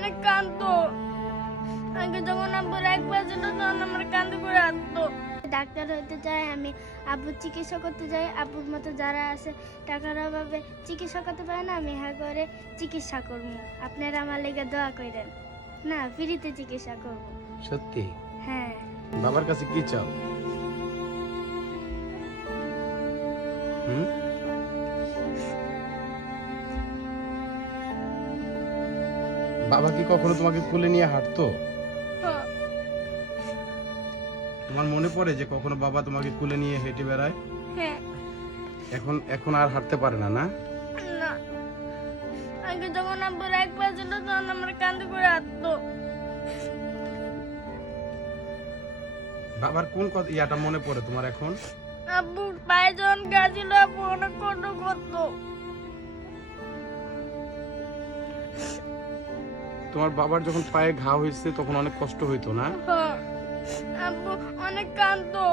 অনেক কাঁদতো। আগে যখন আব্বুর একবার ছিল তখন আমার কান্দে করে আসতো। ডাক্তার হইতে চাই আমি, আব্বুর চিকিৎসা করতে যাই। আব্বুর মতো যারা আছে টাকার অভাবে চিকিৎসা করতে পারে না, আমি হ্যাঁ করে চিকিৎসা করবো। আপনারা আমার লেগে দোয়া করেন। না, ফ্রিতে চিকিৎসা করব। সত্যি? হ্যাঁ। বাবার কাছে কি চাও? হুম? বাবা কি কখনো তোমাকে কোলে নিয়ে হাঁটতো? হ্যাঁ। তোমার মনে পড়ে যে কখনো বাবা তোমাকে কোলে নিয়ে হেঁটে বেড়ায়? হ্যাঁ। এখন আর হাঁটতে পারে না, না? না, আগে যখন আব্বুর একবার ছিল তখন আমার কান্দে করে আসতো। বাবার কোন কথা ইয়াটা মনে পড়ে তোমার এখন? আব্বুর পায়ে যখন গা ছিল আব্বু অনেক কষ্ট করতো। তোমার বাবার যখন পায়ে ঘা হয়েছে তখন অনেক কষ্ট হইতো, না? হ্যাঁ। আব্বু অনেক কাঁদতো।